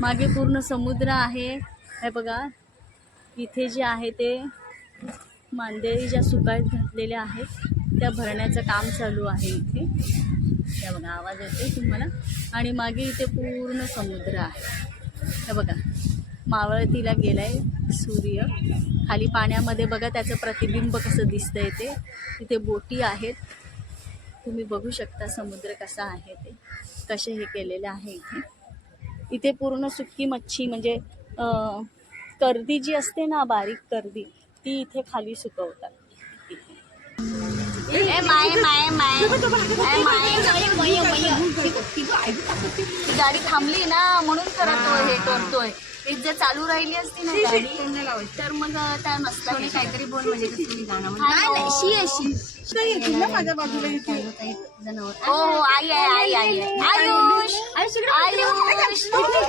मागे पूर्ण समुद्र आहे. हे बघा इथे जे आहे ते मांदेरी ज्या सुकाळीत घातलेल्या आहेत त्या भरण्याचं काम चालू आहे इथे. त्या बघा आवाज येतो तुम्हाला? आणि मागे इथे पूर्ण समुद्र आहे. हे बघा मावळतीला गेलाय सूर्य. खाली पाण्यामध्ये बघा त्याचं प्रतिबिंब कसं दिसतं आहे ते. इथे बोटी आहेत. तुम्ही बघू शकता समुद्र कसा आहे ते कसे हे केलेले आहे इथे. इथे पूर्ण सुकी मच्छी म्हणजे अं, कर्दी जी असते ना बारीक कर्दी ती इथे खाली सुकवतात. ए माय माय माय ए, माय माय मय मय. ती गाडी थांबली ना म्हणून खरं तो हे करतोय. ती जर चालू राहिली असती ना गाडी तर मग त्या नसता काहीतरी बोल म्हणजे शी आहे शी. माझ्या बाजूला इथे. हो हो आई आहे आई आई आहे. आयुष! आयुष आयुष! बघ, बघ,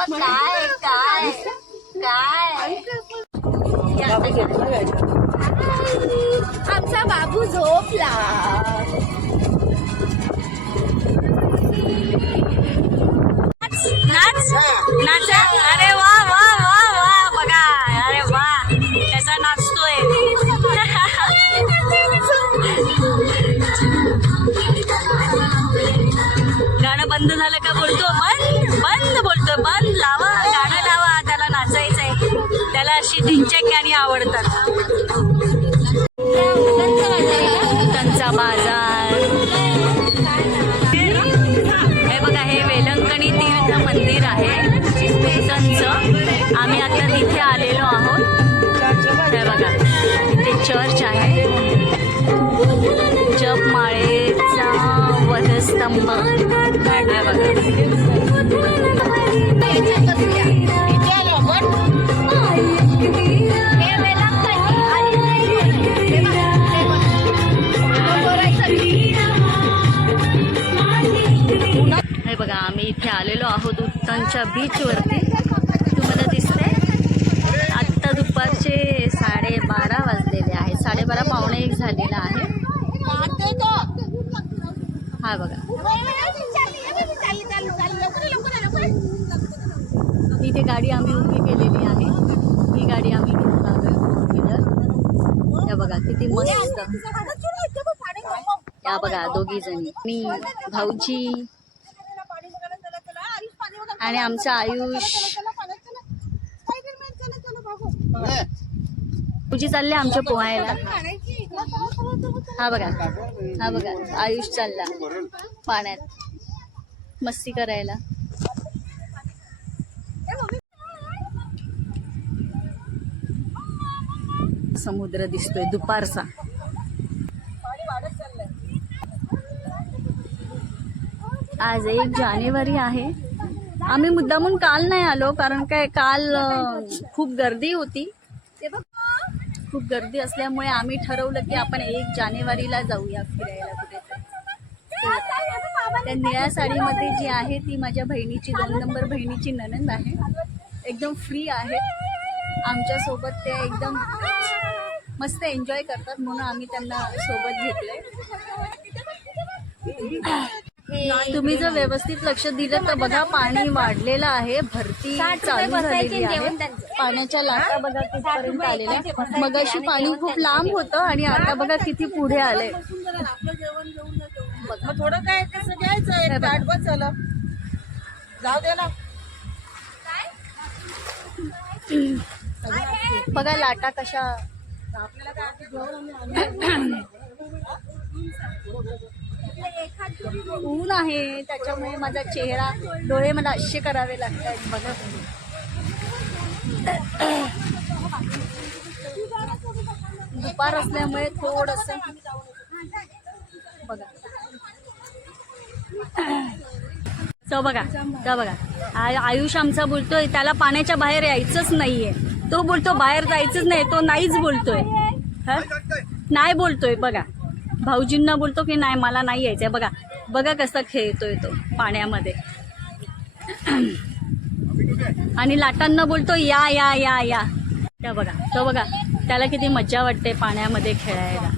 बघ, काय काय काय? आमचा बाबू झोपला. अशी ढिंचक गाणी आवडतात त्यांचा बाजार. हे बघा हे वेलंकणी तीर्थ मंदिर आहे. आम्ही आता तिथे आलेलो आहोत. हे बघा इथे चर्च आहे. जपमाळेचा वधस्तंभ. हे बघा. इथे आलेलो आहोत उत्तनच्या बीचवरती तुम्हाला दिसतंय? आत्ता दुपारचे साडेबारा वाजलेले आहे साडेबारा पावणे एक झालेला आहे. हा बघा. इथे गाडी आम्ही उभी केलेली आहे. ही गाडी आम्ही घेऊन आलो फोर व्हीलर या बघा किती मस्त. या बघा दोघी जणी मी भाऊजी आणि आमचं आयुष तुझी चालले आमच्या पोहायला. हा बघा. हा बघा. आयुष चालला. पाण्यात. मस्ती करायला. समुद्र दिसतोय दुपारचा. आज एक जानेवारी आहे. आम्ही मुद्दामून काल नाही आलो कारण काय काल खूप गर्दी होती. खूप गर्दी असल्यामुळे आम्ही ठरवलं की आपण एक जानेवारीला जाऊया फिरायला कुठेतरी. त्या निळ्या साडीमध्ये जी आहे ती माझ्या बहिणीची दोन नंबर बहिणीची ननंद आहे. एकदम फ्री आहे. आमच्यासोबत ते एकदम मस्त एन्जॉय करतात म्हणून आम्ही त्यांना सोबत घेतलंय. तुम्ही जर व्यवस्थित लक्ष दिलं तर बघा पाणी वाढलेलं आहे. भरती चालू झालेली आहे. पाण्याच्या लाटा बघा कुठपर्यंत आलेल्या मग अशी पाणी खूप लांब होतं आणि आता बघा किती पुढे मग थोडं काय कसं घ्यायचं हे झालं. जाऊ दे ना. बघा लाटा कशा आपल्याला काय आता जेवण आम्ही ऊन आहे त्याच्यामुळे माझा चेहरा डोळे मला असे करावे लागतात बघा. दुपार असल्यामुळे थोडस बघा. तो बघा तो बघा. आयुष आमचा बोलतोय त्याला पाण्याच्या बाहेर यायचंच नाहीये. तो बोलतो बाहेर जायचंच नाही तो नाहीच बोलतोय. हा? नाही बोलतोय बघा. भाऊजींना बोलतो की नाही मला नाही यायचं आहे बघा बघा कसा खेळतोय तो पाण्यामध्ये. आणि लाटांना बोलतो या या या या. त्या बघा तो बघा त्याला किती मज्जा वाटते पाण्यामध्ये खेळायला.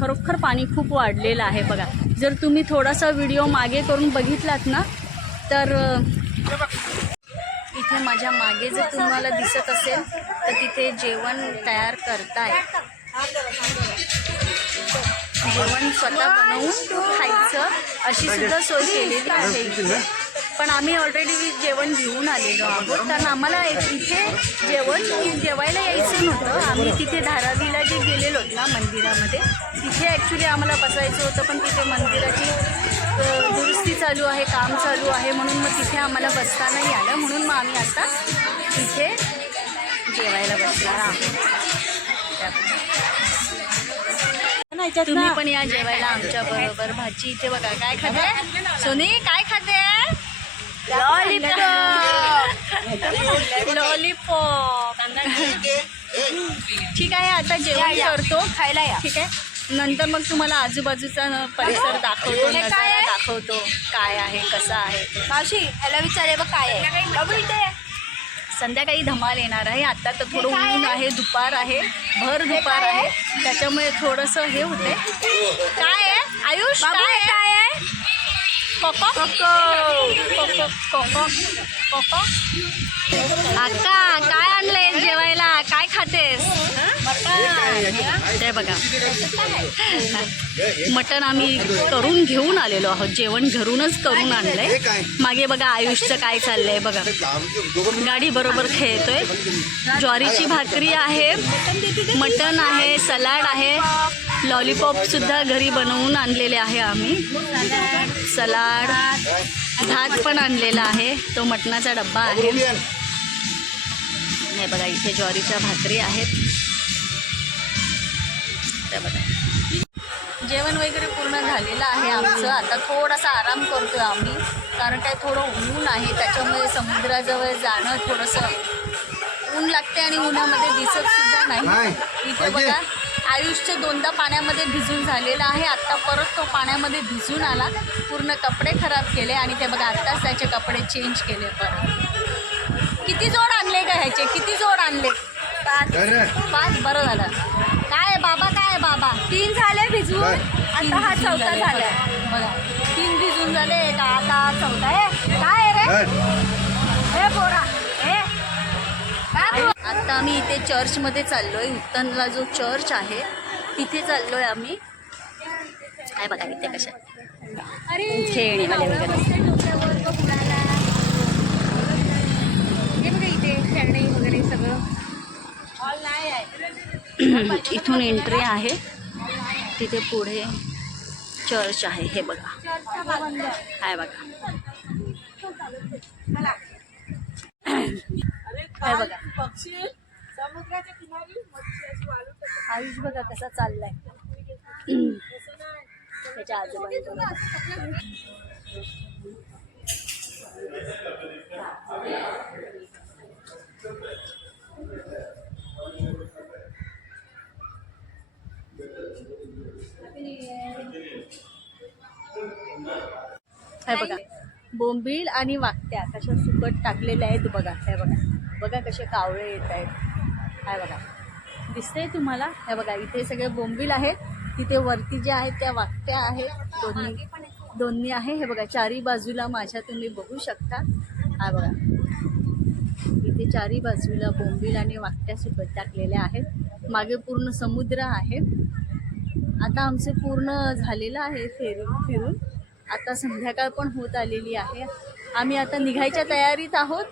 खरोखर पाणी खूप वाढलेलं आहे बघा. जर तुम्ही थोडासा व्हिडिओ मागे करून बघितलात ना तर इथे माझ्या मागे जर तुम्हाला दिसत असेल तर तिथे जेवण तयार करताय. जेवण स्वतः बनवून खायचं अशी सुद्धा सोय केलेली आहे. पण आम्ही ऑलरेडी जेवण घेऊन आलेलो आहोत. कारण आम्हाला इथे जेवण जेवायला यायचं नव्हतं. आम्ही तिथे धारावीला जे गेलेलो ना मंदिरामध्ये तिथे ॲक्च्युली आम्हाला बसायचं होतं. पण तिथे मंदिराची दुरुस्ती चालू आहे काम चालू आहे म्हणून मग तिथे आम्हाला बसता नाही आलं. म्हणून मग आम्ही आता तिथे जेवायला बसणार आहोत. ना याच्यात तुम्ही. पण या जेवायला आमच्या बरोबर. भाजी इथे बघा काय खाते? सोनी काय खाते? लॉलीपॉप लॉलीपॉप ठीक आहे आता जेवण करतो. खायला या. ठीक आहे. नंतर मग तुम्हाला आजूबाजूचा परिसर दाखवतो नजारा दाखवतो काय आहे कसा आहे. मावशी ह्याला विचारे बघ काय आहे. संध्याकाळी धमाल येणार आहे. आता तर थोडं ऊन आहे? दुपार आहे भर दुपार आहे. त्याच्यामुळे थोडंसं हे होते काय आहे? आयुष काय आहे? काय आहे? कोको? कोको. कोको कोको अक्का काय आणलंय जेवायला? काय खातेस? ते बघा. मटण आम्ही करून घेऊन आलेलो आहोत. जेवण घरूनच करून आणलंय. मागे बघा आयुषचं काय चाललंय बघा. गाडी बरोबर खेळतोय. ज्वारीची भाकरी आहे मटण आहे सलाड आहे. लॉलीपॉप सुद्धा घरी बनवून आणलेले आहे आम्ही. सलाड भात पण आणलेला आहे. तो मटणाचा डब्बा आहे. हे बघा इथे ज्वारीच्या भाकरी आहेत. ते बघा जेवण वगैरे पूर्ण झालेलं आहे आमचं. आता थोडासा आराम करतोय आम्ही कारण काय थोडं ऊन आहे त्याच्यामुळे समुद्राजवळ जाणं थोडंसं ऊन लागते आणि उन्हामध्ये दिसत सुद्धा नाही. इथे बघा आयुषचे दोनदा पाण्यामध्ये भिजून झालेला आहे. आत्ता परत तो पाण्यामध्ये भिजून आला. पूर्ण कपडे खराब केले आणि ते बघा आत्ताच त्याचे कपडे चेंज केले परत. किती जोड आणले का ह्याचे? किती जोड आणले? पाच. पाच? बरं झालं काय आहे बाबा काय आहे बाबा तीन झाले भिजवून आता हा चौथा झालाय. बघा. तीन भिजून झाले का आता हा चौथा आहे. काय आहे रे? हे पोरा. हे. काय? आता आम्ही इथे चर्चमध्ये चाललोय. उत्तनला जो चर्च आहे तिथे चाललोय आम्ही. काय बघा इथे कशा खेळणीवाले वगैरे. हे बघा इथे खेळणे वगैरे सगळं. इथून एंट्री आहे. तिथे पुढे चर्च आहे हे बघा. हाय बघा. बघा. आयुष बघा कसा चाललाय. त्याच्या आजूबाजूला बघा. हे बघा. बोंबील आणि वाकट्या कशा सुकट टाकलेल्या आहेत बघा हे बघा. बघा कसे कावळे येत आहेत. हाय बघा. दिसतंय तुम्हाला? हे बघा इथे सगळे बोंबील आहेत. तिथे वरती जे आहेत त्या वाकट्या आहेत. दोन्ही दोन्ही आहे. हे बघा चारी बाजूला माझ्या तुम्ही बघू शकता. हा बघा. इथे चारी बाजूला बोंबील आणि वाकट्या सुकट टाकलेल्या आहेत. मागे पूर्ण समुद्र आहे. आता आमचे पूर्ण झालेलं आहे फेरी फिरून. आता संध्याकाळ पण होत आलेली आहे. आम्ही आता निघायच्या तयारीत आहोत.